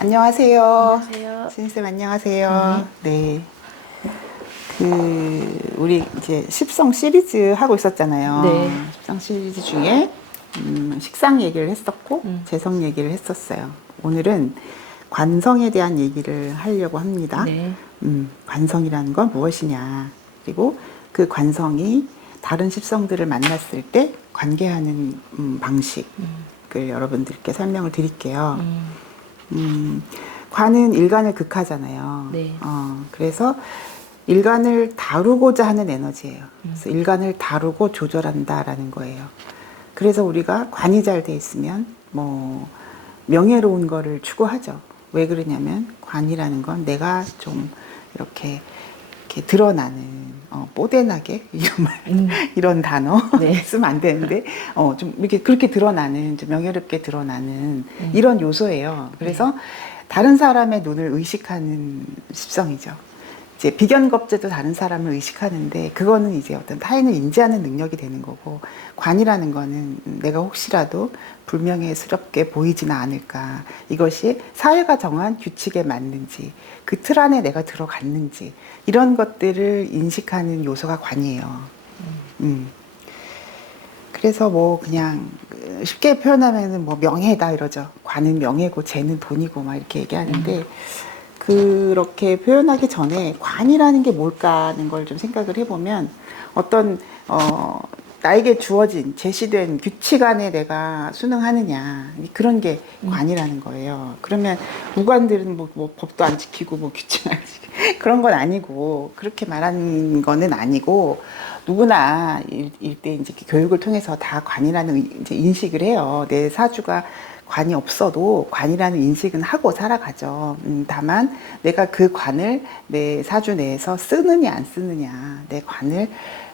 안녕하세요. 안녕하세요. 신쌤 안녕하세요. 네. 우리 이제 십성 시리즈 하고 있었잖아요. 네. 십성 시리즈 중에, 식상 얘기를 했었고, 음. 재성 얘기를 했었어요. 오늘은 관성에 대한 얘기를 하려고 합니다. 네. 관성이라는 건 무엇이냐. 그리고 그 관성이 다른 십성들을 만났을 때 관계하는 방식을 여러분들께 설명을 드릴게요. 관은 일간을 극하잖아요. 네. 그래서 일간을 다루고자 하는 에너지예요. 그래서 일간을 다루고 조절한다라는 거예요. 그래서 우리가 관이 잘 돼 있으면 뭐 명예로운 거를 추구하죠. 왜 그러냐면 관이라는 건 내가 좀 이렇게 드러나는 뽀대나게 이런 단어 네. 쓰면 안 되는데 좀 이렇게 그렇게 드러나는 좀 명예롭게 드러나는 이런 요소예요. 그래서 다른 사람의 눈을 의식하는 습성이죠. 이제 비견겁제도 다른 사람을 의식하는데 그거는 이제 어떤 타인을 인지하는 능력이 되는 거고, 관이라는 거는 내가 혹시라도 불명예스럽게 보이지는 않을까, 이것이 사회가 정한 규칙에 맞는지, 그 틀 안에 내가 들어갔는지, 이런 것들을 인식하는 요소가 관이에요. 그래서 뭐 그냥 쉽게 표현하면은 뭐 명예다 이러죠. 관은 명예고 재는 돈이고 막 이렇게 얘기하는데, 그렇게 표현하기 전에 관이라는 게 뭘까 하는 걸 좀 생각을 해보면, 어떤 나에게 주어진 제시된 규칙 안에 내가 순응하느냐, 그런 게 관이라는 거예요. 그러면 무관들은 뭐 법도 안 지키고 뭐 규칙 안 지키고 그런 건 아니고, 그렇게 말하는 거는 아니고, 누구나 일대 이제 교육을 통해서 다 관이라는 이제 인식을 해요. 내 사주가 관이 없어도 관이라는 인식은 하고 살아가죠. 다만 내가 그 관을 내 사주 내에서 쓰느냐 안 쓰느냐, 내 관을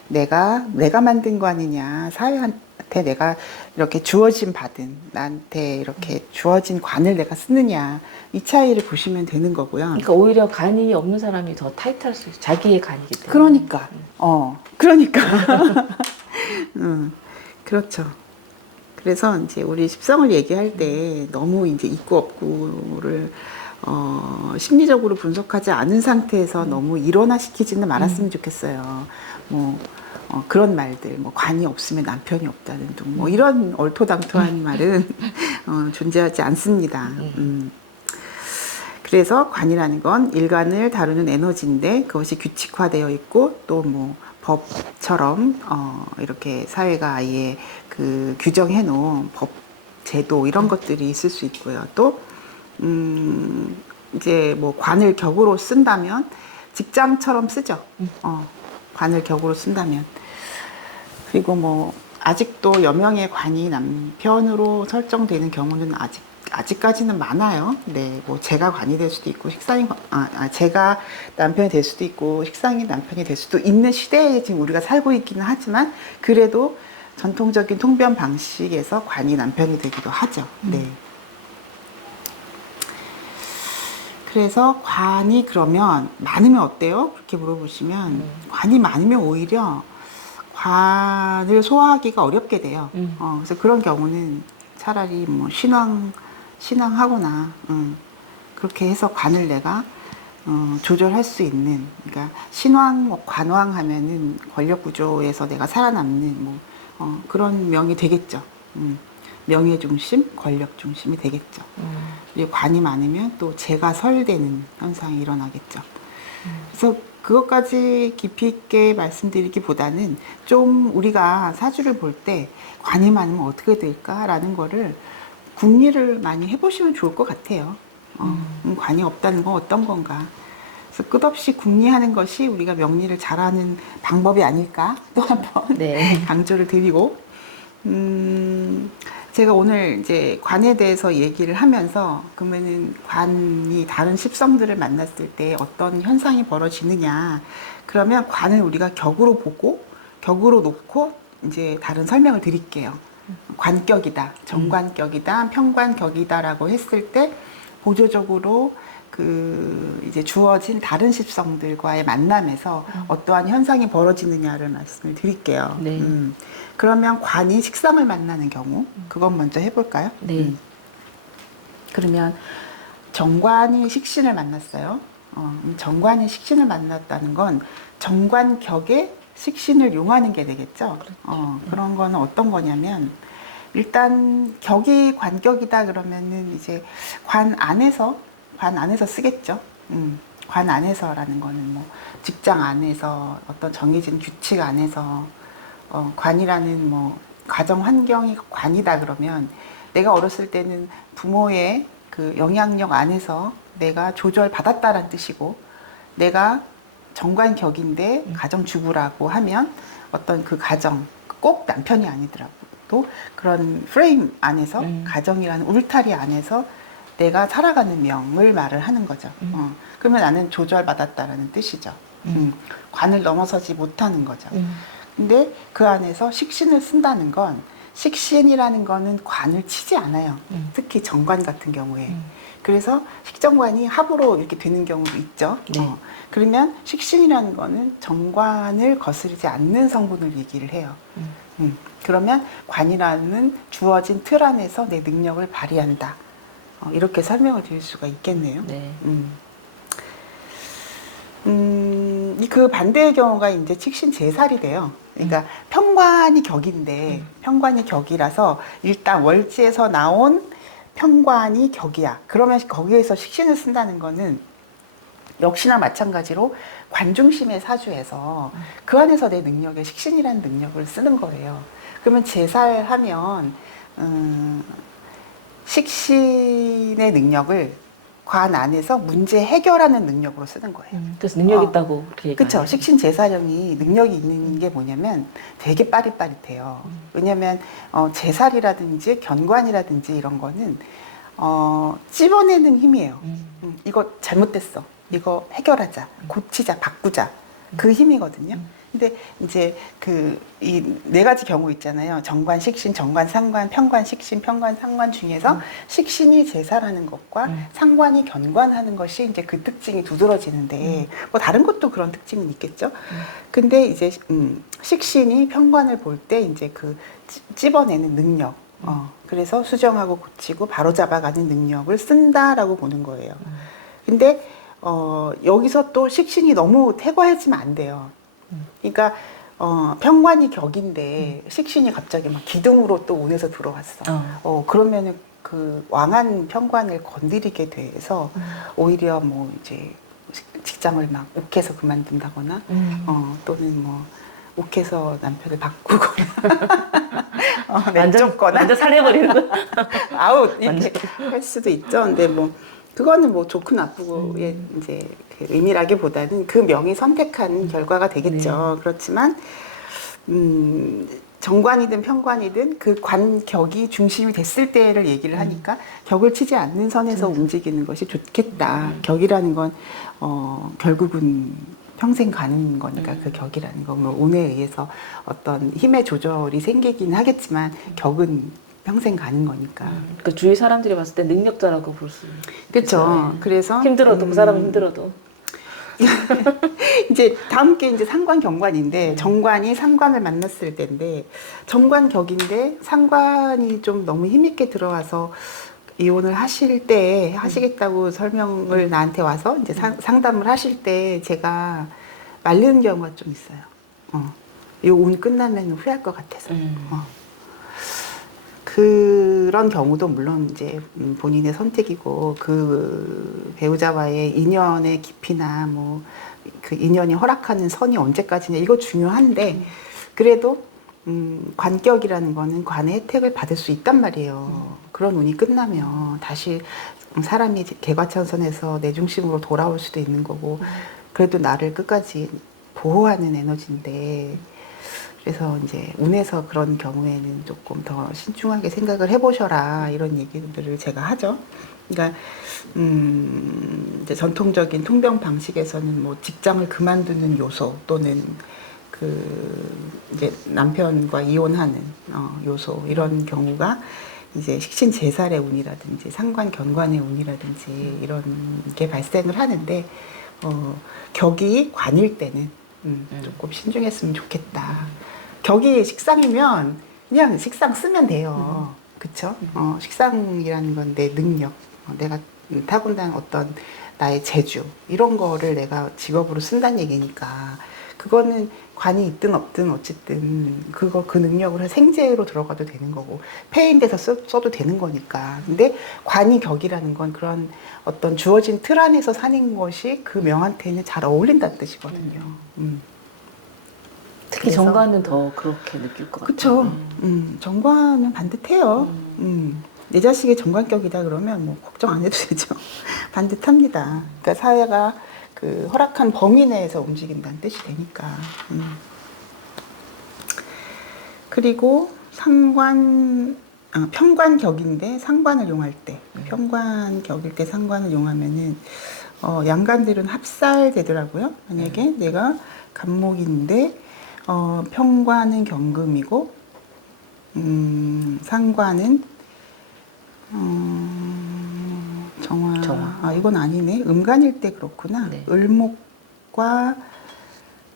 내가 만든 관이냐, 사회한테 내가 이렇게 주어진 받은, 나한테 이렇게 주어진 관을 내가 쓰느냐, 이 차이를 보시면 되는 거고요. 그러니까 오히려 간이 없는 사람이 더 타이트할 수 있어요. 자기의 간이기 때문에. 그러니까 그렇죠. 그래서 이제 우리 십성을 얘기할 때 너무 이제 있고 없고를 심리적으로 분석하지 않은 상태에서 너무 일원화시키지는 말았으면 좋겠어요. 뭐 그런 말들, 뭐 관이 없으면 남편이 없다는 둥, 뭐 이런 얼토당토한 말은 존재하지 않습니다. 그래서 관이라는 건 일간을 다루는 에너지인데, 그것이 규칙화되어 있고 또 뭐 법처럼 이렇게 사회가 아예 그 규정해 놓은 법, 제도 이런 것들이 있을 수 있고요. 또 이제 뭐 관을 격으로 쓴다면 직장처럼 쓰죠. 관을 격으로 쓴다면. 그리고 뭐 아직도 여명의 관이 남편으로 설정되는 경우는 아직까지는 많아요. 네, 뭐 제가 관이 될 수도 있고 제가 남편이 될 수도 있고 식상이 남편이 될 수도 있는 시대에 지금 우리가 살고 있기는 하지만, 그래도 전통적인 통변 방식에서 관이 남편이 되기도 하죠. 네. 그래서 관이 그러면 많으면 어때요? 그렇게 물어보시면, 관이 많으면 오히려 관을 소화하기가 어렵게 돼요. 그래서 그런 경우는 차라리 뭐 신앙하거나, 그렇게 해서 관을 내가 조절할 수 있는, 그러니까 신왕, 관왕 하면은 권력 구조에서 내가 살아남는 뭐 그런 명이 되겠죠. 명예 중심, 권력 중심이 되겠죠. 그리고 관이 많으면 또 재가 설되는 현상이 일어나겠죠. 그래서 그것까지 깊이 있게 말씀드리기보다는 좀 우리가 사주를 볼 때 관이 많으면 어떻게 될까라는 거를 궁리를 많이 해보시면 좋을 것 같아요. 관이 없다는 건 어떤 건가. 그래서 끝없이 궁리하는 것이 우리가 명리를 잘하는 방법이 아닐까 또 한 번 네. 강조를 드리고, 제가 오늘 이제 관에 대해서 얘기를 하면서, 그러면은 관이 다른 십성들을 만났을 때 어떤 현상이 벌어지느냐, 그러면 관을 우리가 격으로 보고 격으로 놓고 이제 다른 설명을 드릴게요. 관격이다, 정관격이다, 평관격이다라고 했을 때 보조적으로 그 이제 주어진 다른 십성들과의 만남에서 어떠한 현상이 벌어지느냐를 말씀을 드릴게요. 네. 그러면 관이 식상을 만나는 경우, 그것 먼저 해볼까요? 네. 그러면 정관이 식신을 만났어요. 정관이 식신을 만났다는 건 정관격에 식신을 용하는 게 되겠죠. 그런 거는 어떤 거냐면 일단 격이 관격이다 그러면은 이제 관 안에서 쓰겠죠. 관 안에서라는 거는 뭐 직장 안에서 어떤 정해진 규칙 안에서 관이라는 뭐 가정 환경이 관이다 그러면 내가 어렸을 때는 부모의 그 영향력 안에서 내가 조절받았다라는 뜻이고 내가 정관격인데 가정주부라고 하면 어떤 그 가정 꼭 남편이 아니더라도 그런 프레임 안에서 가정이라는 울타리 안에서 내가 살아가는 명을 말을 하는 거죠. 그러면 나는 조절받았다라는 뜻이죠. 관을 넘어서지 못하는 거죠. 근데 그 안에서 식신을 쓴다는 건 식신이라는 거는 관을 치지 않아요. 특히 정관 같은 경우에. 그래서 식정관이 합으로 이렇게 되는 경우도 있죠. 네. 그러면 식신이라는 거는 정관을 거스르지 않는 성분을 얘기를 해요. 그러면 관이라는 주어진 틀 안에서 내 능력을 발휘한다. 이렇게 설명을 드릴 수가 있겠네요. 네. 그 반대의 경우가 이제 식신 제살이 돼요. 그러니까 평관이 격인데 평관이 격이라서 일단 월지에서 나온 평관이 격이야. 그러면 거기에서 식신을 쓴다는 거는 역시나 마찬가지로 관중심의 사주에서 그 안에서 내 능력에 식신이라는 능력을 쓰는 거예요. 그러면 제살하면 식신의 능력을 관 안에서 문제 해결하는 능력으로 쓰는 거예요. 그래서 능력 있다고 그렇게 얘기하네요. 그렇죠. 식신 제사령이 능력이 있는 게 뭐냐면 되게 빠릿빠릿해요. 왜냐하면 제살이라든지 견관이라든지 이런 거는 찝어내는 힘이에요. 이거 잘못됐어. 이거 해결하자. 고치자. 바꾸자. 그 힘이거든요. 근데 이제 이 네 가지 경우 있잖아요. 정관, 식신, 정관, 상관, 평관, 식신, 평관, 상관 중에서 식신이 제사라는 것과 상관이 견관하는 것이 이제 그 특징이 두드러지는데 뭐 다른 것도 그런 특징은 있겠죠. 근데 이제 식신이 평관을 볼 때 이제 그 찝어내는 능력. 그래서 수정하고 고치고 바로잡아가는 능력을 쓴다라고 보는 거예요. 근데 여기서 또 식신이 너무 태과해지면 안 돼요. 그러니까 평관이 격인데 식신이 갑자기 막 기둥으로 또 운에서 들어왔어. 그러면은 그 왕한 평관을 건드리게 돼서 오히려 뭐 이제 직장을 막 욱해서 그만둔다거나 또는 뭐 욱해서 남편을 바꾸거나 내쫓거나 완전 살해버리는 거. 아웃 이렇게 할 수도 있죠. 근데 뭐 그거는 뭐 좋고 나쁘고의 이제 그 의미라기보다는 그 명이 선택한 결과가 되겠죠. 네. 그렇지만 정관이든 평관이든 그 관격이 중심이 됐을 때를 얘기를 하니까 격을 치지 않는 선에서 움직이는 것이 좋겠다. 격이라는 건 결국은 평생 가는 거니까 그 격이라는 건 뭐 운에 의해서 어떤 힘의 조절이 생기긴 하겠지만 격은 평생 가는 거니까. 그 주위 사람들이 봤을 때 능력자라고 볼 수. 그렇죠. 네. 그래서 힘들어도 그 사람은 힘들어도. 이제 다음 게 이제 상관 경관인데 정관이 상관을 만났을 때인데 정관격인데 상관이 좀 너무 힘있게 들어와서 이혼을 하실 때 하시겠다고 설명을 나한테 와서 이제 상담을 하실 때 제가 말리는 경우가 좀 있어요. 이 운 끝나면 후회할 것 같아서. 그런 경우도 물론 이제 본인의 선택이고 그 배우자와의 인연의 깊이나 뭐 그 인연이 허락하는 선이 언제까지냐 이거 중요한데 그래도 관격이라는 거는 관의 혜택을 받을 수 있단 말이에요. 그런 운이 끝나면 다시 사람이 개과천선에서 내 중심으로 돌아올 수도 있는 거고 그래도 나를 끝까지 보호하는 에너지인데 그래서 이제 운에서 그런 경우에는 조금 더 신중하게 생각을 해보셔라 이런 얘기들을 제가 하죠. 그러니까 이제 전통적인 통병 방식에서는 뭐 직장을 그만두는 요소 또는 그 이제 남편과 이혼하는 요소 이런 경우가 이제 식신 제살의 운이라든지 상관 견관의 운이라든지 이런 게 발생을 하는데 격이 관일 때는 조금 신중했으면 좋겠다. 격이 식상이면 그냥 식상 쓰면 돼요. 그쵸? 식상이라는 건 내 능력. 내가 타고난 어떤 나의 재주 이런 거를 내가 직업으로 쓴다는 얘기니까 그거는 관이 있든 없든 어쨌든 그 능력을 생재로 들어가도 되는 거고 폐인돼서 써도 되는 거니까. 근데 관이 격이라는 건 그런 어떤 주어진 틀 안에서 사는 것이 그 명한테는 잘 어울린다는 뜻이거든요. 특히 그래서- 정관은 더 그렇게 느낄 것 같아요. 그쵸. 정관은 반듯해요. 내 자식이 정관격이다 그러면 뭐 걱정 안 해도 되죠. 반듯합니다. 그러니까 사회가 그 허락한 범위 내에서 움직인다는 뜻이 되니까. 그리고 편관격인데 상관을 용할 때, 편관격일 때 상관을 용하면은 양간들은 합살되더라고요. 만약에 내가 간목인데 편관은 경금이고 상관은 정화. 정화. 아, 이건 아니네. 음간일 때 그렇구나. 네. 을목과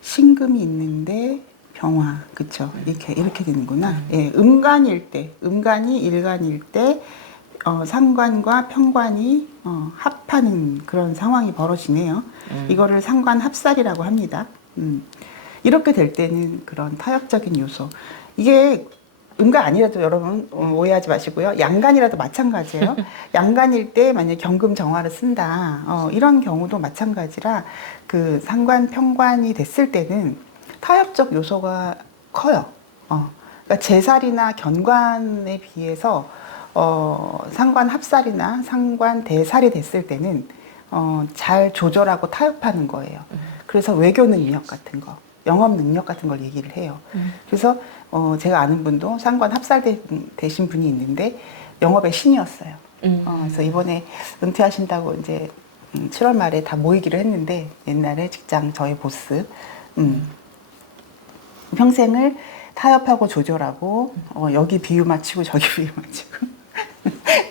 신금이 있는데 병화. 그쵸. 이렇게 되는구나. 예, 음간일 때, 음간이 일간일 때, 상관과 편관이 합하는 그런 상황이 벌어지네요. 이거를 상관 합살이라고 합니다. 이렇게 될 때는 그런 타협적인 요소. 이게 음간 아니라도 여러분 오해하지 마시고요. 양간이라도 마찬가지예요. 양간일 때 만약에 경금 정화를 쓴다. 이런 경우도 마찬가지라 그 상관 편관이 됐을 때는 타협적 요소가 커요. 그러니까 재살이나 견관에 비해서 상관 합살이나 상관 대살이 됐을 때는 잘 조절하고 타협하는 거예요. 그래서 외교 능력 같은 거, 영업 능력 같은 걸 얘기를 해요. 그래서 제가 아는 분도 상관 합살 되신 분이 있는데 영업의 신이었어요. 그래서 이번에 은퇴하신다고 이제 7월 말에 다 모이기로 했는데 옛날에 직장 저희 보스 평생을 타협하고 조절하고 여기 비유 맞추고 저기 비유 맞추고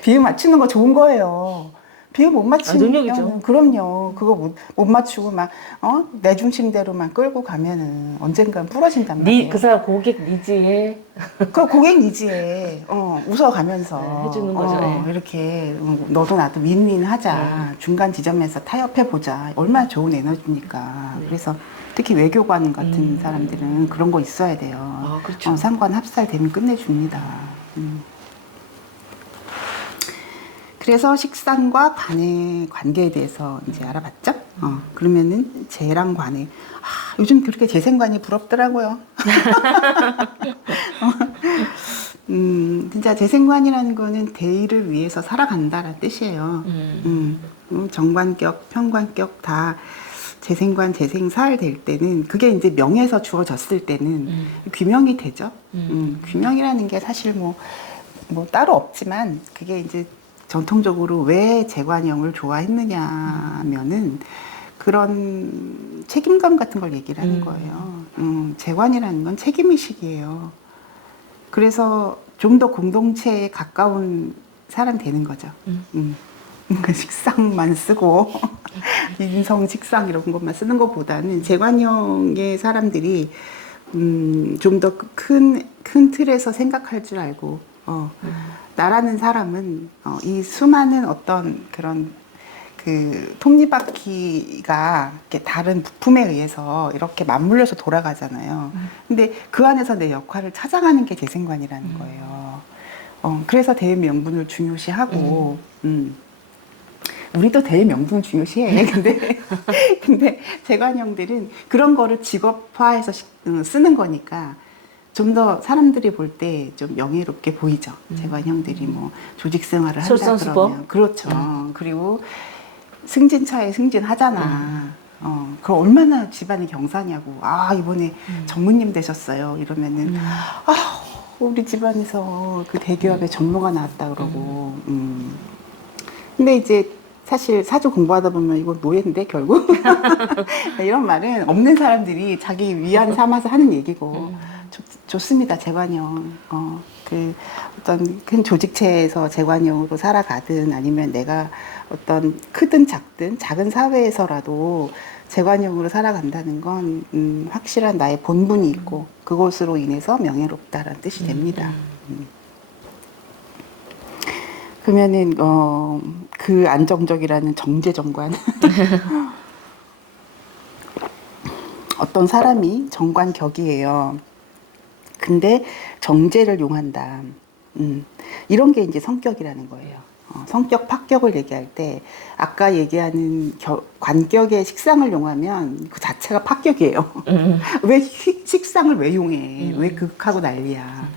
비유 맞추는 거 좋은 거예요. 비유 못 맞추면 능력이죠. 그럼요. 그거 못 맞추고 막 내 중심대로만 끌고 가면은 언젠간 부러진단 말이에요. 그 사람 고객 니즈에 그 고객 니즈에 웃어가면서 네, 해주는 거죠. 네. 이렇게 너도 나도 윈윈 하자. 중간 지점에서 타협해 보자. 얼마나 좋은 에너지입니까. 네. 그래서 특히 외교관 같은 사람들은 그런 거 있어야 돼요. 아, 그렇죠. 상관 합살되면 끝내줍니다. 그래서 식상과 관의 관계에 대해서 이제 알아봤죠? 그러면은 재랑 관의 요즘 그렇게 재생관이 부럽더라고요. 진짜 재생관이라는 거는 대의를 위해서 살아간다라는 뜻이에요. 정관격, 편관격 다 재생관, 재생살 될 때는 그게 이제 명에서 주어졌을 때는 귀명이 되죠. 귀명이라는 게 사실 뭐 따로 없지만 그게 이제 전통적으로 왜 재관형을 좋아했느냐면은 그런 책임감 같은 걸 얘기를 하는 거예요. 재관이라는 건 책임의식이에요. 그래서 좀 더 공동체에 가까운 사람 되는 거죠. 그러니까 식상만 쓰고 인성, 식상 이런 것만 쓰는 것보다는 재관형의 사람들이 좀 더 큰 틀에서 생각할 줄 알고 나라는 사람은 이 수많은 어떤 그런 그 톱니바퀴가 이렇게 다른 부품에 의해서 이렇게 맞물려서 돌아가잖아요. 근데 그 안에서 내 역할을 찾아가는 게 재생관이라는 거예요. 그래서 대의 명분을 중요시하고, 우리도 대의 명분 중요시해. 근데 재관형들은 그런 거를 직업화해서 쓰는 거니까 좀 더 사람들이 볼 때 좀 명예롭게 보이죠. 재관형들이 뭐 조직 생활을 한다 솔선수범? 그러면. 그렇죠. 그리고 승진차에 승진하잖아. 그럼 얼마나 집안이 경사냐고. 이번에 전무님 되셨어요. 이러면은, 우리 집안에서 그 대기업에 전무가 나왔다 그러고. 근데 이제 사실 사주 공부하다 보면 이거 노예인데 결국. 이런 말은 없는 사람들이 자기 위안 삼아서 하는 얘기고. 좋습니다. 재관형. 그 어떤 큰 조직체에서 재관형으로 살아가든 아니면 내가 어떤 크든 작든 작은 사회에서라도 재관형으로 살아간다는 건 확실한 나의 본분이 있고 그것으로 인해서 명예롭다라는 뜻이 됩니다. 그러면은 그 안정적이라는 정제정관. 어떤 사람이 정관격이에요. 근데 정제를 용한다. 이런 게 이제 성격이라는 거예요. 성격 파격을 얘기할 때 아까 얘기하는 관격의 식상을 용하면 그 자체가 파격이에요. 왜 식상을 왜 용해? 왜 극하고 난리야?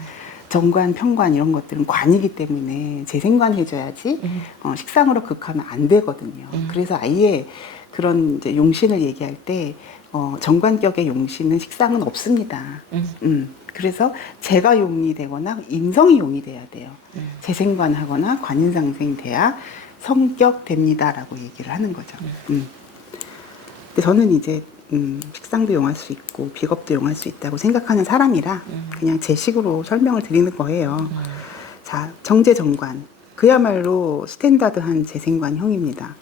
정관, 편관 이런 것들은 관이기 때문에 재생관 해줘야지 식상으로 극하면 안 되거든요. 그래서 아예 그런 이제 용신을 얘기할 때 정관격의 용신은 식상은 없습니다. 그래서 재가 용이 되거나 인성이 용이 돼야 돼요. 재생관하거나 관인상생이 돼야 성격됩니다라고 얘기를 하는 거죠. 근데 저는 이제 식상도 용할 수 있고 비겁도 용할 수 있다고 생각하는 사람이라 그냥 제 식으로 설명을 드리는 거예요. 자, 정제정관 그야말로 스탠다드한 재생관형입니다.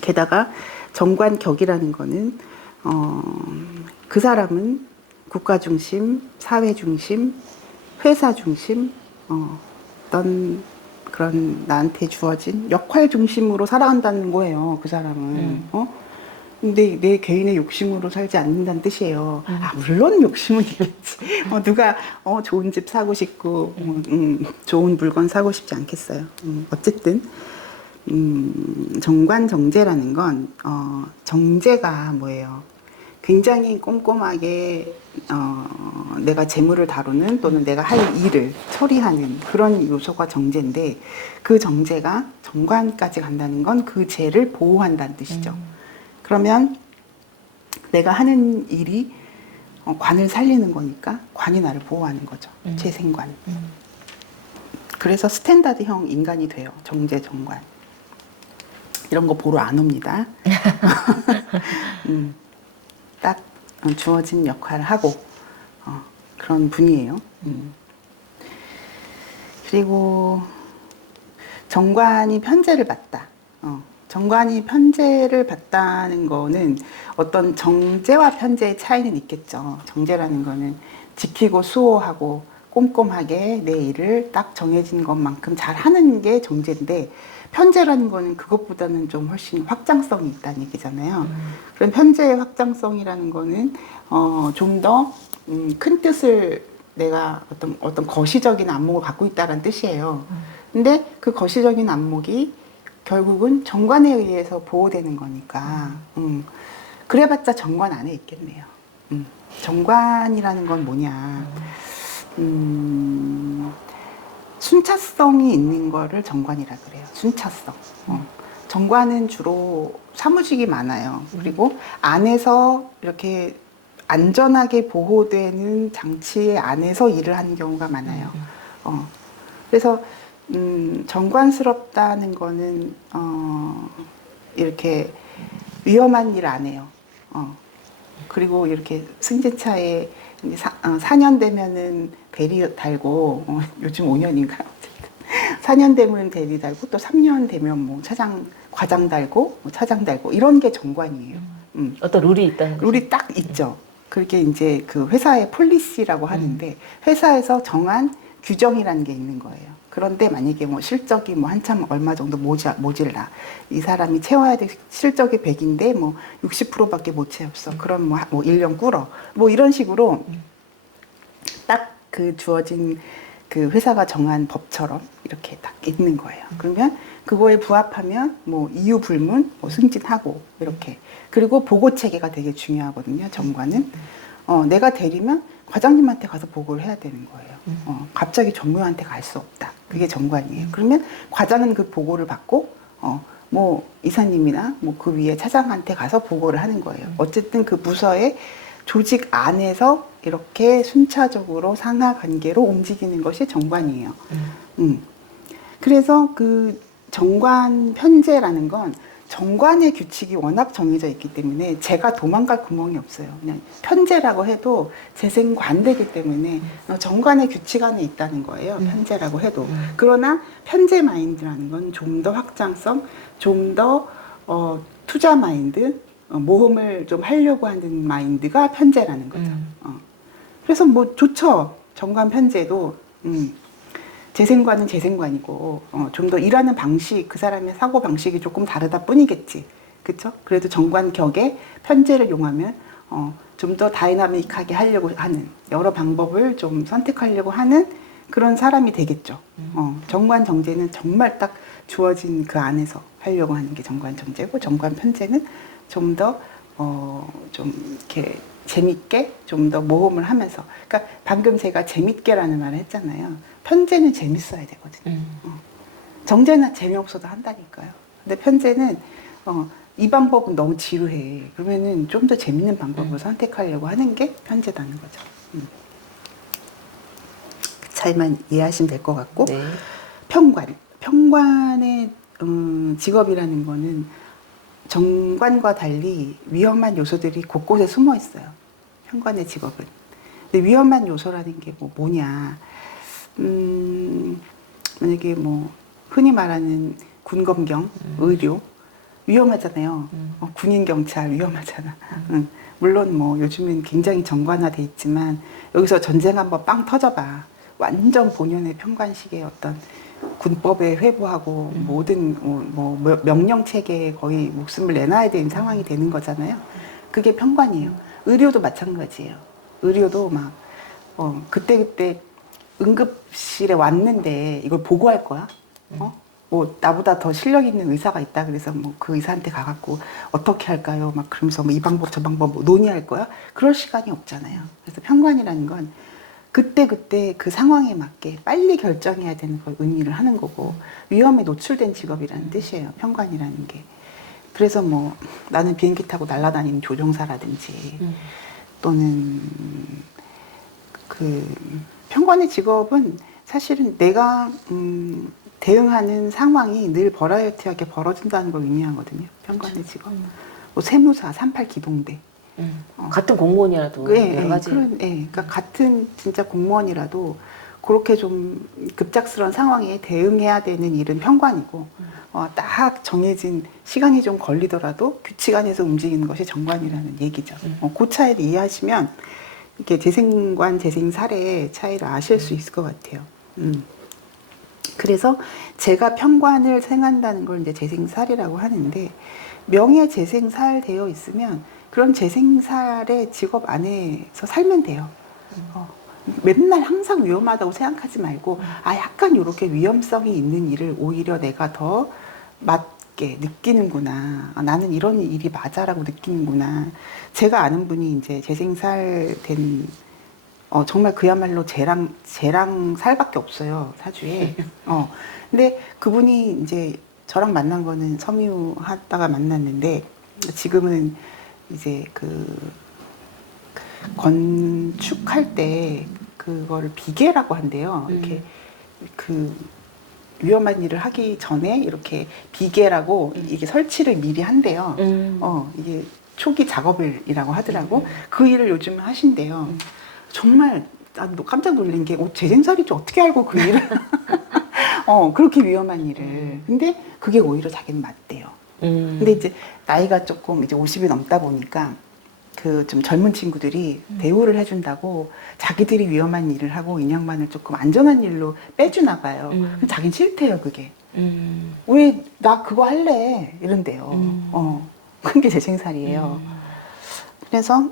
게다가 정관격이라는 거는 그 사람은 국가 중심, 사회 중심, 회사 중심, 어떤 그런 나한테 주어진 역할 중심으로 살아간다는 거예요. 그 사람은. 근데 내 개인의 욕심으로 살지 않는다는 뜻이에요. 물론 욕심은 있겠지. 누가 좋은 집 사고 싶고 좋은 물건 사고 싶지 않겠어요. 어쨌든 정관정제라는 건 정제가 뭐예요? 굉장히 꼼꼼하게 내가 재물을 다루는 또는 내가 할 일을 처리하는 그런 요소가 정제인데 그 정제가 정관까지 간다는 건 그 재를 보호한다는 뜻이죠. 그러면 내가 하는 일이 관을 살리는 거니까 관이 나를 보호하는 거죠. 재생관. 그래서 스탠다드형 인간이 돼요. 정제, 정관. 이런 거 보러 안 옵니다. 딱 주어진 역할을 하고 그런 분이에요. 그리고 정관이 편제를 받다. 정관이 편제를 받다는 거는 어떤 정제와 편제의 차이는 있겠죠. 정제라는 거는 지키고 수호하고 꼼꼼하게 내 일을 딱 정해진 것만큼 잘 하는 게 정제인데 편제라는 거는 그것보다는 좀 훨씬 확장성이 있다는 얘기잖아요. 그런 편제의 확장성이라는 거는 좀 더 큰 뜻을 내가 어떤 거시적인 안목을 갖고 있다는 뜻이에요. 근데 그 거시적인 안목이 결국은 정관에 의해서 보호되는 거니까 그래봤자 정관 안에 있겠네요. 정관이라는 건 뭐냐? 순차성이 있는 거를 정관이라 그래요. 순차성. 정관은 주로 사무직이 많아요. 그리고 안에서 이렇게 안전하게 보호되는 장치 안에서 일을 하는 경우가 많아요. 그래서 정관스럽다는 거는 이렇게 위험한 일 안 해요. 그리고 이렇게 승진차에 4년 되면은 대리 달고 요즘 5년인가 4년 되면 대리 달고 또 3년 되면 뭐 과장 달고 뭐 차장 달고 이런 게 정관이에요. 어떤 룰이 있다는 거죠? 룰이 딱 있죠. 그렇게 이제 그 회사의 폴리시라고 하는데 회사에서 정한 규정이라는 게 있는 거예요. 그런데 만약에 뭐 실적이 뭐 한참 얼마 정도 모질라. 이 사람이 채워야 될 실적이 100인데 뭐 60%밖에 못 채웠어. 그럼 뭐 1년 꿇어. 뭐 이런 식으로 딱 그 주어진 그 회사가 정한 법처럼 이렇게 딱 있는 거예요. 그러면 그거에 부합하면 뭐 이유 불문 뭐 승진하고 이렇게. 그리고 보고 체계가 되게 중요하거든요. 정관은. 내가 대리면 과장님한테 가서 보고를 해야 되는 거예요. 갑자기 전무한테 갈 수 없다. 그게 정관이에요. 그러면 과장은 그 보고를 받고 뭐 이사님이나 뭐 그 위에 차장한테 가서 보고를 하는 거예요. 어쨌든 그 부서의 조직 안에서 이렇게 순차적으로 상하 관계로 움직이는 것이 정관이에요. 그래서 그 정관 편제라는 건 정관의 규칙이 워낙 정해져 있기 때문에 제가 도망갈 구멍이 없어요. 그냥 편제라고 해도 재생관되기 때문에 정관의 규칙 안에 있다는 거예요. 편제라고 해도. 그러나 편제 마인드라는 건 좀 더 확장성, 좀 더 투자 마인드, 모험을 좀 하려고 하는 마인드가 편제라는 거죠. 그래서 뭐 좋죠. 정관 편제도. 재생관은 재생관이고 좀 더 일하는 방식, 그 사람의 사고 방식이 조금 다르다 뿐이겠지. 그렇죠? 그래도 정관 격에 편제를 이용하면 좀 더 다이나믹하게 하려고 하는 여러 방법을 좀 선택하려고 하는 그런 사람이 되겠죠. 정관 정제는 정말 딱 주어진 그 안에서 하려고 하는 게 정관 정제고, 정관 편제는 좀 더 좀 이렇게 재밌게 좀 더 모험을 하면서, 그러니까 방금 제가 재밌게라는 말을 했잖아요. 편제는 재밌어야 되거든요. 정제는 재미없어도 한다니까요. 근데 편제는 이 방법은 너무 지루해. 그러면은 좀 더 재밌는 방법을 선택하려고 하는 게 편제다는 거죠. 그 차이만 이해하시면 될 것 같고, 네. 평관의 직업이라는 거는 정관과 달리 위험한 요소들이 곳곳에 숨어 있어요. 평관의 직업은. 근데 위험한 요소라는 게 뭐냐? 만약에 뭐 흔히 말하는 군검경, 의료 위험하잖아요. 군인 경찰 위험하잖아. 물론 뭐 요즘은 굉장히 정관화돼 있지만 여기서 전쟁 한번 빵 터져봐. 완전 본연의 평관식의 어떤 군법에 회부하고 모든 뭐 명령 체계에 거의 목숨을 내놔야 되는 상황이 되는 거잖아요. 그게 평관이에요. 의료도 마찬가지예요. 의료도 막 그때 응급실에 왔는데 이걸 보고할 거야? 뭐 나보다 더 실력 있는 의사가 있다 그래서 뭐 그 의사한테 가갖고 어떻게 할까요? 막 그러면서 뭐 이 방법 저 방법 뭐 논의할 거야? 그럴 시간이 없잖아요. 그래서 평관이라는 건 그때 그 상황에 맞게 빨리 결정해야 되는 걸 의미를 하는 거고, 위험에 노출된 직업이라는 뜻이에요. 평관이라는 게. 그래서 뭐 나는 비행기 타고 날아다니는 조종사라든지 또는 그 평관의 직업은 사실은 내가 대응하는 상황이 늘 버라이어티하게 벌어진다는 걸 의미하거든요. 평관의 직업. 뭐 세무사, 38 기동대. 같은 공무원이라도 여러 가지. 그러니까 같은 진짜 공무원이라도 그렇게 좀 급작스러운 상황에 대응해야 되는 일은 평관이고, 딱 정해진 시간이 좀 걸리더라도 규칙 안에서 움직이는 것이 정관이라는 얘기죠. 그 차이를 이해하시면 이렇게 재생관, 재생살의 차이를 아실 수 있을 것 같아요. 그래서 제가 평관을 생한다는 걸 이제 재생살이라고 하는데, 명예 재생살 되어 있으면 그런 재생살의 직업 안에서 살면 돼요. 맨날 항상 위험하다고 생각하지 말고, 약간 이렇게 위험성이 있는 일을 오히려 내가 더 맞게 느끼는구나. 나는 이런 일이 맞아라고 느끼는구나. 제가 아는 분이 이제 재생살 된, 정말 그야말로 쟤랑 살밖에 없어요, 사주에. 근데 그분이 이제 저랑 만난 거는 섬유 하다가 만났는데, 지금은 이제 건축할 때 그걸 비계라고 한대요. 이렇게 위험한 일을 하기 전에 이렇게 비계라고 이게 설치를 미리 한대요. 이게 초기 작업이라고 하더라고. 그 일을 요즘 하신대요. 정말 깜짝 놀란 게 재생살이지 어떻게 알고 그 일을 그렇게 위험한 일을. 근데 그게 오히려 자기는 맞대요. 근데 이제 나이가 조금 이제 50이 넘다 보니까 그 좀 젊은 친구들이 대우를 해준다고 자기들이 위험한 일을 하고 인양반을 조금 안전한 일로 빼주나 봐요. 근데 자기는 싫대요, 그게. 왜 나 그거 할래? 이런대요. 그게 재생살이에요. 그래서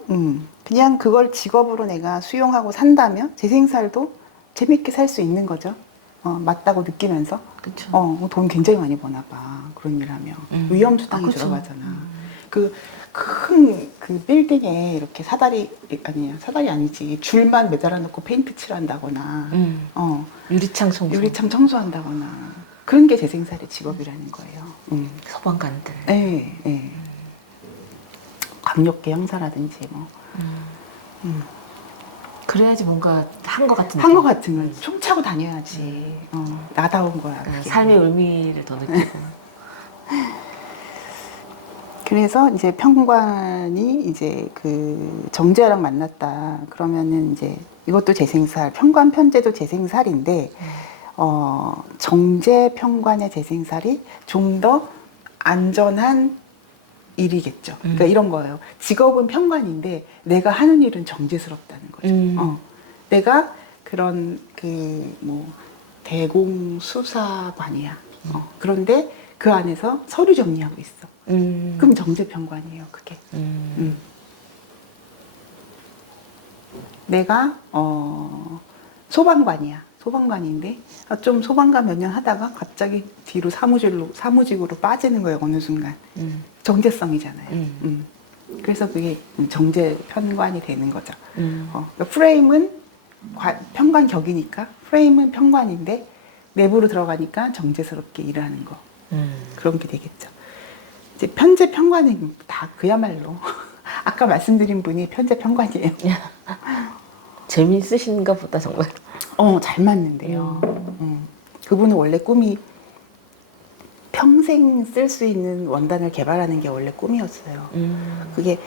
그냥 그걸 직업으로 내가 수용하고 산다면 재생살도 재밌게 살 수 있는 거죠. 맞다고 느끼면서. 그쵸. 돈 굉장히 많이 버나 봐. 그런 일 하면. 위험 수당이 들어가잖아. 그 빌딩에 이렇게 사다리 아니지. 줄만 매달아 놓고 페인트 칠한다거나, 유리창 청소. 유리창 청소한다거나. 그런 게 재생살의 직업이라는 거예요. 소방관들. 네. 강력계 형사라든지 뭐. 그래야지 뭔가 한 것 같은 한 것 느낌. 같으면 총 차고 다녀야지. 나다운 거야. 그러니까 그게. 삶의 의미를 더 느끼고. 그래서 이제 평관이 이제 그 정제랑 만났다. 그러면은 이제 이것도 재생살, 평관 편제도 재생살인데, 정제 평관의 재생살이 좀 더 안전한 일이겠죠. 그러니까 이런 거예요. 직업은 평관인데 내가 하는 일은 정제스럽다는 거죠. 내가 그런 대공수사관이야. 그런데 그 안에서 서류 정리하고 있어. 그럼 정제편관이에요, 그게. 내가 소방관이야. 소방관인데 좀 소방관 몇 년 하다가 갑자기 뒤로 사무직으로 빠지는 거예요, 어느 순간. 정제성이잖아요. 그래서 그게 정제편관이 되는 거죠. 그러니까 프레임은 편관격이니까 프레임은 편관인데 내부로 들어가니까 정제스럽게 일을 하는 거. 그런 게 되겠죠. 이제 편제 편관은 다 그야말로 아까 말씀드린 분이 편제 편관이에요. 재미있으신가 보다 정말. 잘 맞는데요. 그분은 원래 꿈이 평생 쓸 수 있는 원단을 개발하는 게 원래 꿈이었어요. 그게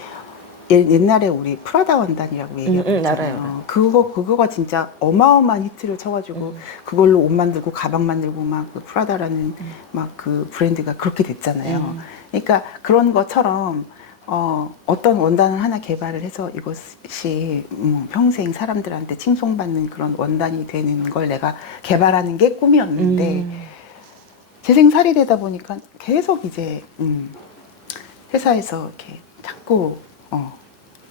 옛날에 우리 프라다 원단이라고 얘기하잖아요. 알아요. 그거가 진짜 어마어마한 히트를 쳐가지고 그걸로 옷 만들고 가방 만들고 막 그 프라다라는 막 그 브랜드가 그렇게 됐잖아요. 그러니까 그런 것처럼 어떤 원단을 하나 개발을 해서 이것이 평생 사람들한테 칭송받는 그런 원단이 되는 걸 내가 개발하는 게 꿈이었는데 재생살이 되다 보니까 계속 이제 회사에서 이렇게 자꾸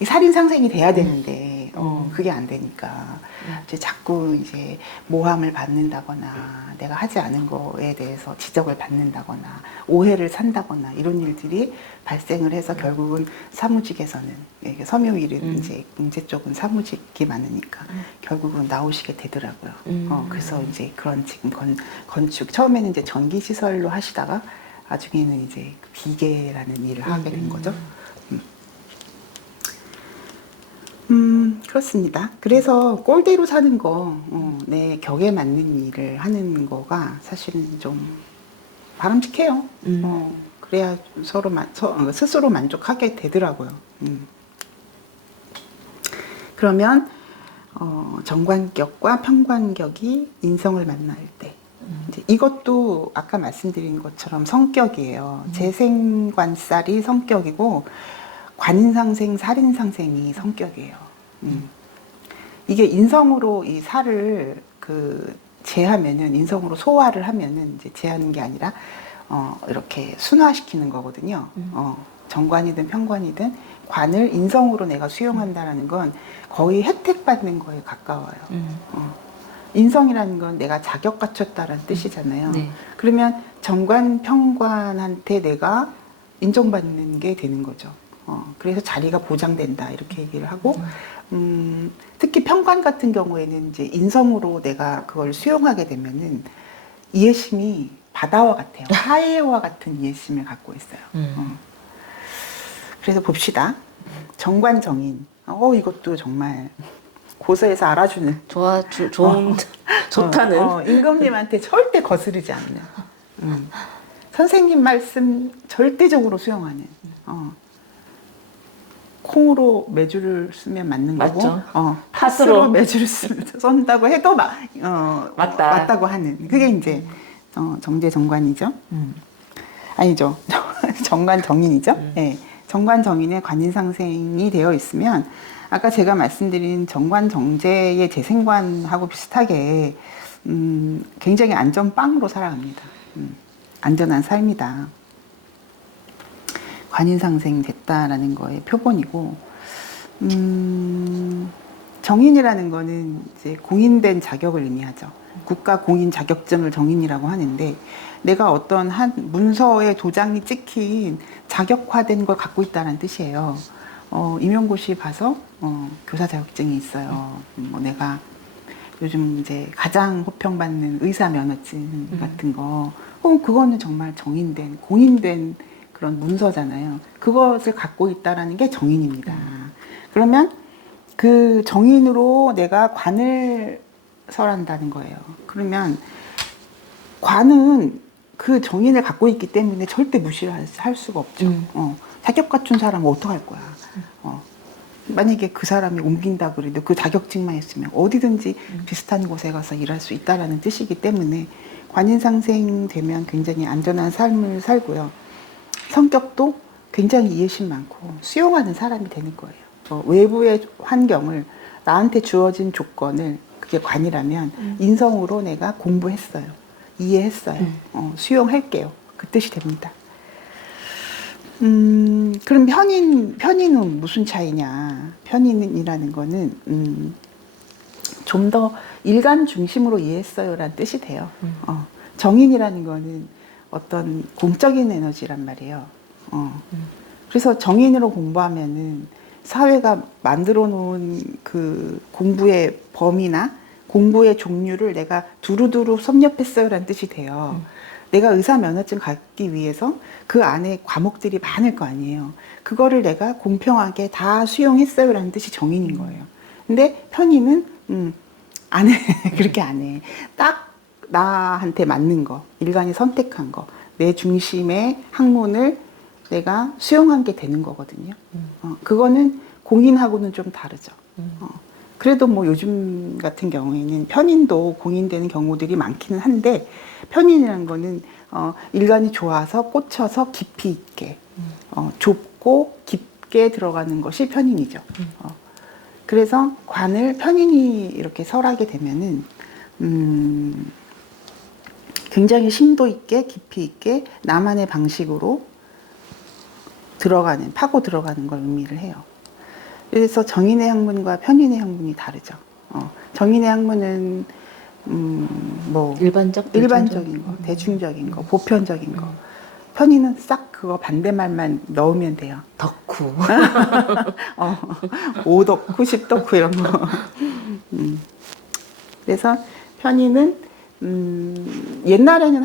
이 살인 상생이 돼야 되는데 그게 안 되니까 이제 자꾸 이제 모함을 받는다거나 내가 하지 않은 거에 대해서 지적을 받는다거나 오해를 산다거나 이런 일들이 발생을 해서 결국은 사무직에서는 섬유일은 이제 인재 쪽은 사무직이 많으니까 결국은 나오시게 되더라고요. 그래서 이제 그런 지금 건축 처음에는 이제 전기 시설로 하시다가 나중에는 이제 비계라는 일을 하게 된 거죠. 그렇습니다. 그래서 꼴대로 사는 거, 내 격에 맞는 일을 하는 거가 사실은 좀 바람직해요. 그래야 스스로 만족하게 되더라고요. 그러면, 정관격과 편관격이 인성을 만날 때, 이제 이것도 아까 말씀드린 것처럼 성격이에요. 재생관살이 성격이고, 관인상생, 살인상생이 성격이에요. 이게 인성으로 이 살을 제하면은, 인성으로 소화를 하면은 이제 제하는 게 아니라, 이렇게 순화시키는 거거든요. 정관이든 편관이든 관을 인성으로 내가 수용한다라는 건 거의 혜택받는 거에 가까워요. 인성이라는 건 내가 자격 갖췄다라는 뜻이잖아요. 네. 그러면 정관, 편관한테 내가 인정받는 게 되는 거죠. 그래서 자리가 보장된다 이렇게 얘기를 하고 특히 편관 같은 경우에는 이제 인성으로 내가 그걸 수용하게 되면은 이해심이 바다와 같아요. 하해와 같은 이해심을 갖고 있어요. 그래서 봅시다. 정관 정인. 이것도 정말 고서에서 알아주는. 좋은, 좋다는. 임금님한테 절대 거스르지 않는. 선생님 말씀 절대적으로 수용하는. 콩으로 매주를 쓰면 맞는 거고, 맞죠. 팥으로 매주를 쏜다고 해도 맞다고 하는. 그게 이제 정제정관이죠. 아니죠. 정관정인이죠. 네. 정관정인의 관인상생이 되어 있으면 아까 제가 말씀드린 정관정제의 재생관하고 비슷하게 굉장히 안전빵으로 살아갑니다. 안전한 삶이다. 관인상생 됐다라는 거의 표본이고, 정인이라는 거는 이제 공인된 자격을 의미하죠. 국가 공인 자격증을 정인이라고 하는데, 내가 어떤 한 문서에 도장이 찍힌 자격화된 걸 갖고 있다는 뜻이에요. 임용고시 봐서 교사 자격증이 있어요. 내가 요즘 이제 가장 호평받는 의사 면허증 같은 거, 그거는 정말 정인된, 공인된 그런 문서잖아요. 그것을 갖고 있다라는 게 정인입니다. 그러면 그 정인으로 내가 관을 설한다는 거예요. 그러면 관은 그 정인을 갖고 있기 때문에 절대 무시를 할 수가 없죠. 자격 갖춘 사람은 어떡할 거야. 만약에 그 사람이 옮긴다 그래도 그 자격증만 있으면 어디든지 비슷한 곳에 가서 일할 수 있다라는 뜻이기 때문에 관인상생 되면 굉장히 안전한 삶을 살고요. 성격도 굉장히 이해심 많고 수용하는 사람이 되는 거예요. 외부의 환경을, 나한테 주어진 조건을 그게 관이라면 인성으로 내가 공부했어요. 이해했어요. 수용할게요. 그 뜻이 됩니다. 그럼 편인은 무슨 차이냐? 편인이라는 거는 좀 더 일간 중심으로 이해했어요라는 뜻이 돼요. 정인이라는 거는 어떤 공적인 에너지란 말이에요. 그래서 정인으로 공부하면은 사회가 만들어 놓은 그 공부의 범위나 공부의 종류를 내가 두루두루 섭렵했어요라는 뜻이 돼요. 내가 의사 면허증 갖기 위해서 그 안에 과목들이 많을 거 아니에요. 그거를 내가 공평하게 다 수용했어요라는 뜻이 정인인 거예요. 근데 편인은 안 해. 그렇게 안 해. 딱 나한테 맞는 거, 일간이 선택한 거, 내 중심의 학문을 내가 수용한 게 되는 거거든요. 그거는 공인하고는 좀 다르죠. 그래도 뭐 요즘 같은 경우에는 편인도 공인되는 경우들이 많기는 한데, 편인이라는 거는 일간이 좋아서 꽂혀서 깊이 있게 좁고 깊게 들어가는 것이 편인이죠. 그래서 관을 편인이 이렇게 설하게 되면은 굉장히 심도 있게 깊이 있게 나만의 방식으로 파고 들어가는 걸 의미를 해요. 그래서 정인의 학문과 편인의 학문이 다르죠. 정인의 학문은 뭐 일반적인 거, 대중적인 거, 보편적인 거. 편인은 싹 그거 반대말만 넣으면 돼요. 덕후. 오덕후, 십덕후 이런 거. 그래서 편인은 옛날에는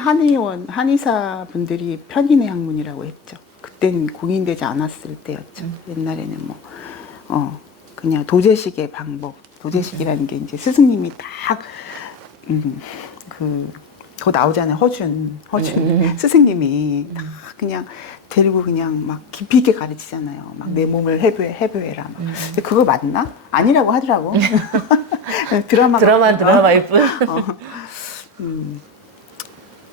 한의사 분들이 편인의 학문이라고 했죠. 그때는 공인되지 않았을 때였죠. 옛날에는 그냥 도제식의 방법, 도제식이라는 게 이제 스승님이 딱 그거 나오잖아요. 허준 스승님이 다 그냥 데리고 그냥 막 깊이 있게 가르치잖아요. 막 내 몸을 해부해라. 근데 그거 맞나? 아니라고 하더라고. 드라마일 뿐.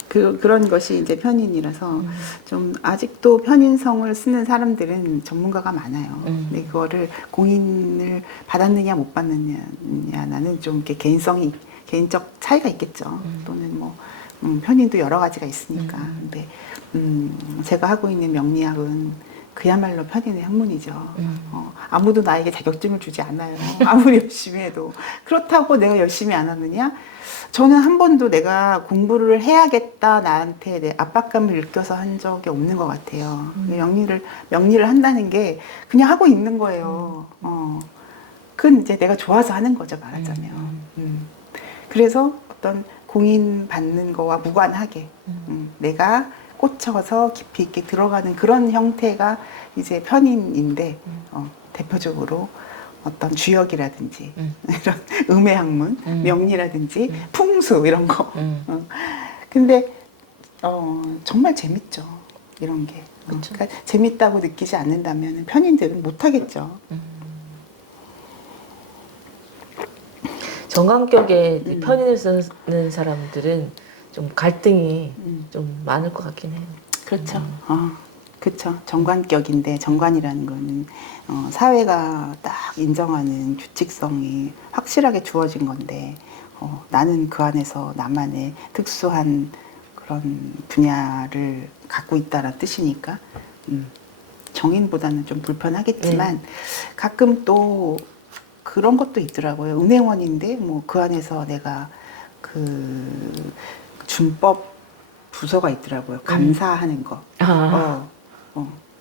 그런 것이 이제 편인이라서 좀 아직도 편인성을 쓰는 사람들은 전문가가 많아요. 근데 그거를 공인을 받았느냐 못 받느냐 나는 좀 이렇게 개인적 차이가 있겠죠. 또는 뭐 편인도 여러 가지가 있으니까. 근데 제가 하고 있는 명리학은 그야말로 편인의 학문이죠. 아무도 나에게 자격증을 주지 않아요. 아무리 열심히 해도. 그렇다고 내가 열심히 안 하느냐? 저는 한 번도 내가 공부를 해야겠다 나한테 내 압박감을 느껴서 한 적이 없는 것 같아요. 명리를 한다는 게 그냥 하고 있는 거예요. 그건 이제 내가 좋아서 하는 거죠, 말하자면. 그래서 어떤 공인 받는 거와 무관하게 내가 꽂혀서 깊이 있게 들어가는 그런 형태가 이제 편인인데, 대표적으로 어떤 주역이라든지 이런 음의 학문, 명리라든지 풍수 이런 거. 근데 정말 재밌죠, 이런 게. 그러니까 재밌다고 느끼지 않는다면 편인들은 못하겠죠. 정강격에 편인을 쓰는 사람들은 좀 갈등이 좀 많을 것 같긴 해요. 그렇죠. 그렇죠. 정관격인데, 정관이라는 거는 사회가 딱 인정하는 규칙성이 확실하게 주어진 건데, 나는 그 안에서 나만의 특수한 그런 분야를 갖고 있다라는 뜻이니까 정인보다는 좀 불편하겠지만 가끔 또 그런 것도 있더라고요. 은행원인데 뭐 그 안에서 내가 그 준법 부서가 있더라고요. 감사하는 거.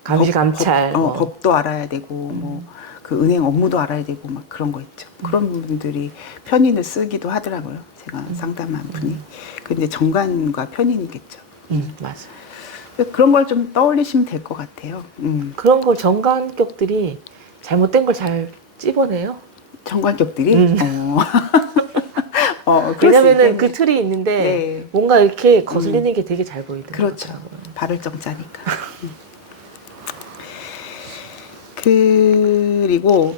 감시 감찰. 법도 알아야 되고 뭐 그 은행 업무도 알아야 되고 막 그런 거 있죠. 그런 분들이 편인을 쓰기도 하더라고요. 제가 상담한 분이. 근데 정관과 편인이겠죠. 맞아. 그런 걸 좀 떠올리시면 될 것 같아요. 그런 걸 정관격들이 잘못된 걸 잘 찝어내요. 정관격들이. 왜냐면은 그 틀이 있는데 네. 뭔가 이렇게 거슬리는 게 되게 잘 보이더라고요. 그렇죠. 발을 정자니까. 그리고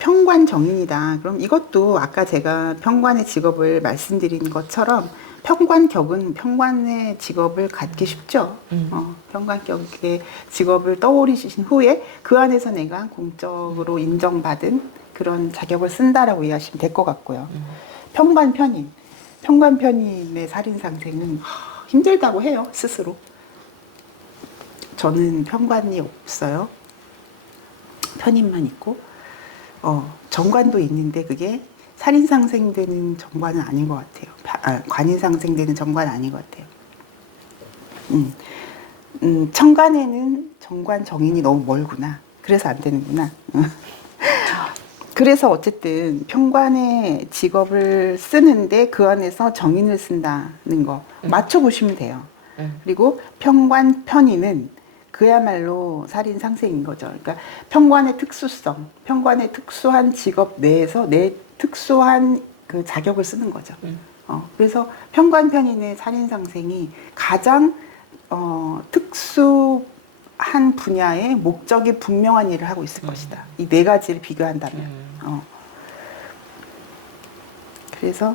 평관 정인이다. 그럼 이것도 아까 제가 평관의 직업을 말씀드린 것처럼 평관격은 평관의 직업을 갖기 쉽죠. 평관격의 직업을 떠올리신 후에 그 안에서 내가 공적으로 인정받은 그런 자격을 쓴다라고 이해하시면 될 것 같고요. 평관편인의 살인상생은 힘들다고 해요, 스스로. 저는 편관이 없어요. 편인만 있고, 정관도 있는데 그게 살인상생되는 정관은 아닌 것 같아요. 관인상생되는 정관은 아닌 것 같아요. 천간에는 정관 정인이 너무 멀구나. 그래서 안 되는구나. 그래서 어쨌든 편관의 직업을 쓰는데 그 안에서 정인을 쓴다는 거 맞춰보시면 돼요. 그리고 편관 편인은 그야말로 살인 상생인 거죠. 그러니까 편관의 특수성, 편관의 특수한 직업 내에서 내 특수한 그 자격을 쓰는 거죠. 그래서 편관 편인의 살인 상생이 가장 특수한 분야의 목적이 분명한 일을 하고 있을 것이다. 이 네 가지를 비교한다면. 그래서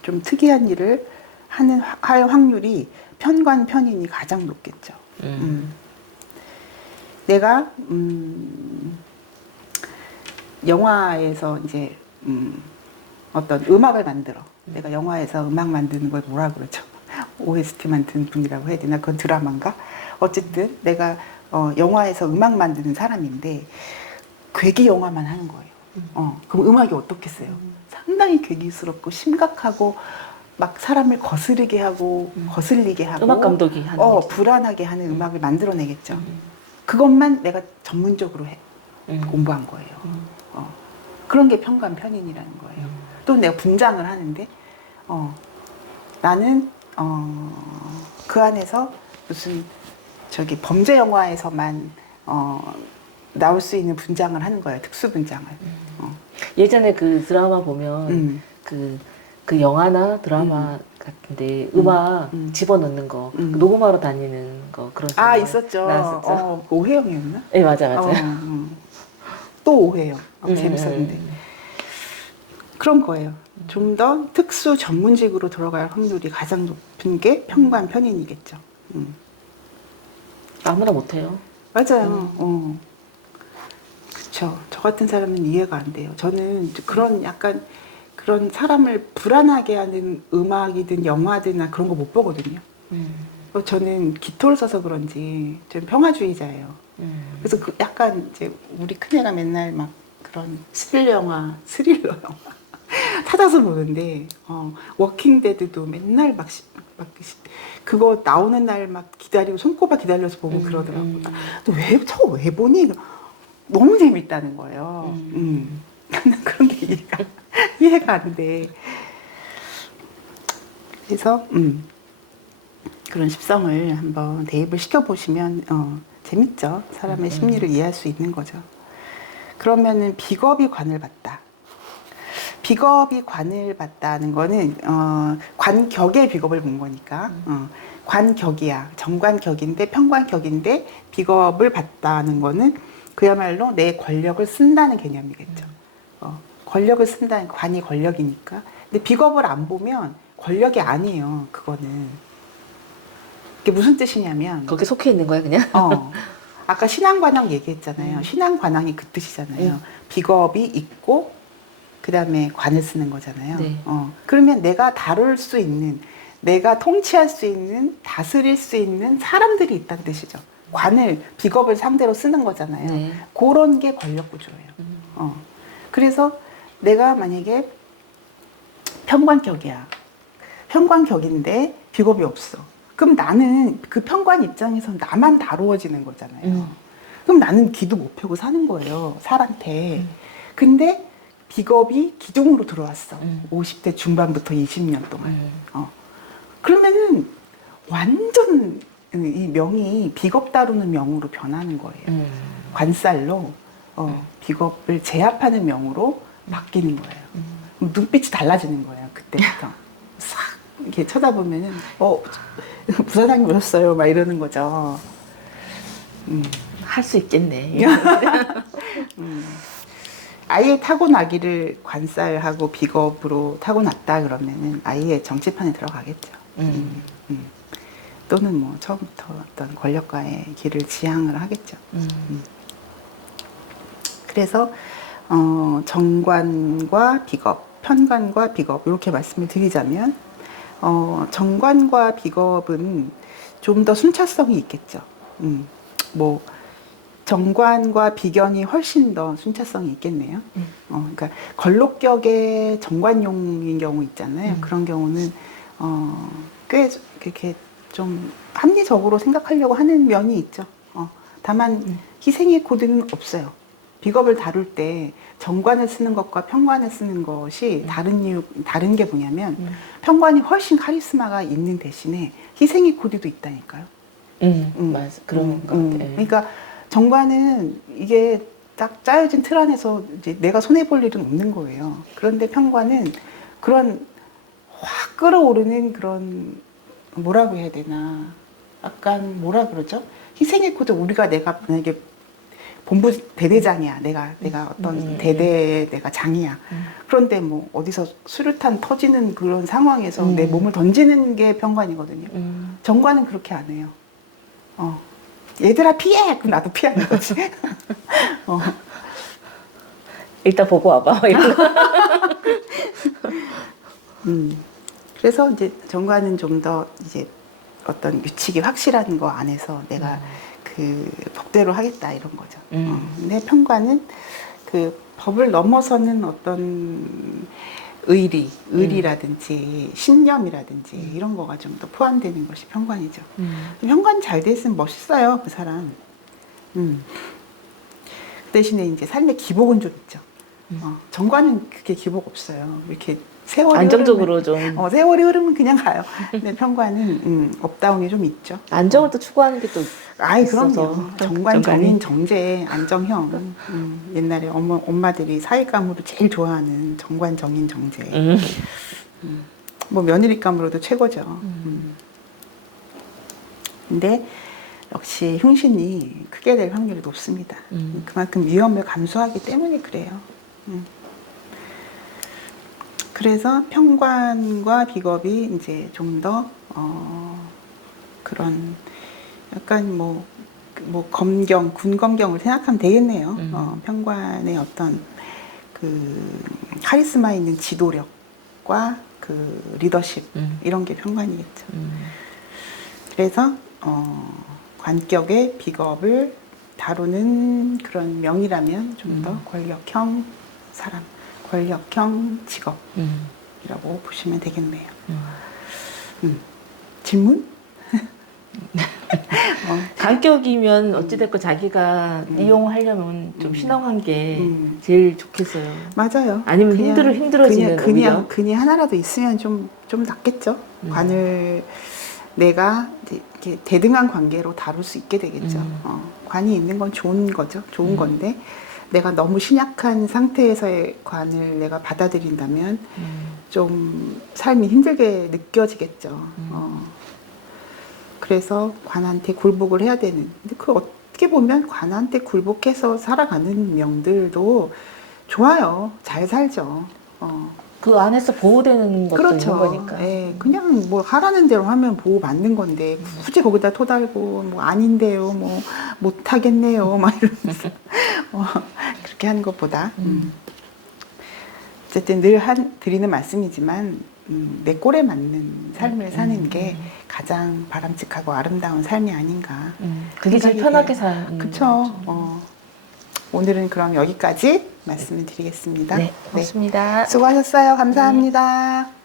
좀 특이한 일을 할 확률이 편관 편인이 가장 높겠죠. 내가 영화에서 이제 어떤 음악을 만들어. 내가 영화에서 음악 만드는 걸 뭐라 그러죠? OST 만드는 분이라고 해야 되나? 그건 드라마인가? 어쨌든 내가 영화에서 음악 만드는 사람인데 괴기 영화만 하는 거예요. 그럼 음악이 어떻겠어요? 상당히 괴기스럽고 심각하고 막 사람을 거스르게 하고 거슬리게 하고 음악 감독이 하는 거지. 불안하게 하는 음악을 만들어내겠죠. 그것만 내가 전문적으로 공부한 거예요. 그런 게 편관 편인이라는 거예요. 또 내가 분장을 하는데 나는 그 안에서 무슨 저기 범죄 영화에서만 나올 수 있는 분장을 하는 거예요. 특수 분장을. 예전에 그 드라마 보면 그 영화나 드라마 같은데 음악 집어넣는 거 녹음하러 다니는 거 그런 드라마 있었죠. 나왔었죠. 그 오해영이었나? 네 맞아. 또 오해영. 재밌었는데. 그런 거예요. 좀 더 특수 전문직으로 들어갈 확률이 가장 높은 게 편관 편인이겠죠. 아무나 못해요. 맞아요. 그렇죠. 저 같은 사람은 이해가 안 돼요. 저는 그런 약간 그런 사람을 불안하게 하는 음악이든 영화든 그런 거 못 보거든요. 저는 기토를 써서 그런지 좀 평화주의자예요. 그래서 그 약간 이제 우리 큰애가 맨날 막 그런 스릴러 영화 찾아서 보는데 워킹데드도 맨날 막 그거 나오는 날 막 기다리고 손꼽아 기다려서 보고 그러더라고요. 저거 왜 보니? 너무 재밌다는 거예요. 그런 게 이해가 안 돼. 그래서 그런 십성을 한번 대입을 시켜보시면 재밌죠. 사람의 심리를 이해할 수 있는 거죠. 그러면은 비겁이 관을 받다. 비겁이 관을 받다는 거는 관격의 비겁을 본 거니까 관격이야. 정관격인데 편관격인데 비겁을 받다는 거는 그야말로 내 권력을 쓴다는 개념이겠죠. 권력을 쓴다는 관이 권력이니까. 근데 비겁을 안 보면 권력이 아니에요. 그거는. 그게 무슨 뜻이냐면 거기 속해 있는 거야 그냥? 아까 신앙관왕 얘기했잖아요. 신앙관왕이 그 뜻이잖아요. 비겁이 있고 그 다음에 관을 쓰는 거잖아요. 네. 그러면 내가 다룰 수 있는, 내가 통치할 수 있는, 다스릴 수 있는 사람들이 있다는 뜻이죠. 관을, 비겁을 상대로 쓰는 거잖아요. 네. 그런 게 권력 구조예요. 그래서 내가 만약에 편관격이야. 편관격인데 비겁이 없어. 그럼 나는 그 편관 입장에서 나만 다루어지는 거잖아요. 그럼 나는 기도 못 펴고 사는 거예요. 살한테. 근데 비겁이 기둥으로 들어왔어. 50대 중반부터 20년 동안. 그러면은 완전 이 명이 비겁 다루는 명으로 변하는 거예요. 관살로 비겁을 제압하는 명으로 바뀌는 거예요. 눈빛이 달라지는 거예요. 그때부터. 싹 이렇게 쳐다보면은 부사장님 오셨어요. 막 이러는 거죠. 할 수 있겠네. 아예 타고나기를 관살하고 비겁으로 타고났다 그러면은 아예 정치판에 들어가겠죠. 또는 뭐 처음부터 어떤 권력과의 길을 지향을 하겠죠. 그래서 정관과 비겁 편관과 비겁 이렇게 말씀을 드리자면 정관과 비겁은 좀 더 순차성이 있겠죠. 뭐 정관과 비견이 훨씬 더 순차성이 있겠네요. 그러니까 걸록격의 정관용인 경우 있잖아요. 그런 경우는 꽤 이렇게 좀 합리적으로 생각하려고 하는 면이 있죠. 다만 희생의 코드는 없어요. 비겁을 다룰 때 정관을 쓰는 것과 편관을 쓰는 것이 다른 게 뭐냐면 편관이 훨씬 카리스마가 있는 대신에 희생의 코드도 있다니까요. 맞아. 그런 것 같아. 그러니까 정관은 이게 딱 짜여진 틀 안에서 이제 내가 손해볼 일은 없는 거예요. 그런데 편관은 그런 확 끌어오르는 그런 뭐라고 해야 되나. 약간 뭐라 그러죠? 희생의 코드 내가 만약에 본부 대대장이야. 내가 어떤 대대의 내가 장이야. 그런데 뭐 어디서 수류탄 터지는 그런 상황에서 내 몸을 던지는 게 편관이거든요. 정관은 그렇게 안 해요. 얘들아 피해! 그럼 나도 피하는 거지. 일단 보고 와봐. 이런 거. 그래서 이제 정관은 좀 더 이제 어떤 규칙이 확실한 거 안에서 내가 그 법대로 하겠다 이런 거죠. 근데 편관은 그 법을 넘어서는 어떤 의리라든지 신념이라든지 이런 거가 좀 더 포함되는 것이 편관이죠. 편관이 잘 돼 있으면 멋있어요, 그 사람. 그 대신에 이제 삶의 기복은 좀 있죠. 정관은 그게 기복 없어요. 이렇게 세월이 안정적으로 흐르면, 좀 세월이 흐르면 그냥 가요. 근데 편관은 업다운이 좀 있죠. 안정을 또 추구하는 게 또 아이 있어서. 그럼요. 정관, 정인, 정제, 안정형. 옛날에 엄마들이 사익감으로 제일 좋아하는 정관, 정인, 정제. 뭐 며느리감으로도 최고죠. 근데 역시 흉신이 크게 될 확률이 높습니다. 그만큼 위험을 감수하기 때문에 그래요. 그래서 편관과 비겁이 이제 좀 더 그런 약간 뭐 검경, 군검경을 생각하면 되겠네요. 편관의 어떤 그 카리스마 있는 지도력과 그 리더십 이런 게 편관이겠죠. 그래서 관격의 비겁을 다루는 그런 명이라면 좀 더 권력형 사람, 권력형 직업이라고 보시면 되겠네요. 질문? 간격이면 어찌됐건 자기가 이용하려면 좀 신앙한 게 제일 좋겠어요. 맞아요. 아니면 힘들어지는 오히려. 근이 하나라도 있으면 좀 낫겠죠. 관을 내가 이렇게 대등한 관계로 다룰 수 있게 되겠죠. 관이 있는 건 좋은 거죠. 좋은 건데 내가 너무 신약한 상태에서의 관을 내가 받아들인다면 좀 삶이 힘들게 느껴지겠죠. 그래서 관한테 굴복을 해야 되는. 근데 그 어떻게 보면 관한테 굴복해서 살아가는 명들도 좋아요. 잘 살죠. 그 안에서 보호되는 것도 그렇죠. 있는 거니까. 예, 그냥 뭐 하라는 대로 하면 보호 받는 건데 굳이 거기다 토달고 뭐 아닌데요, 뭐 못하겠네요, 막 이러면서 그렇게 하는 것보다 어쨌든 늘 드리는 말씀이지만 내 꼴에 맞는 삶을 사는 게 가장 바람직하고 아름다운 삶이 아닌가. 그게 제일 편하게 사는 그쵸. 오늘은 그럼 여기까지 말씀을 드리겠습니다. 네, 고맙습니다. 수고하셨어요. 감사합니다.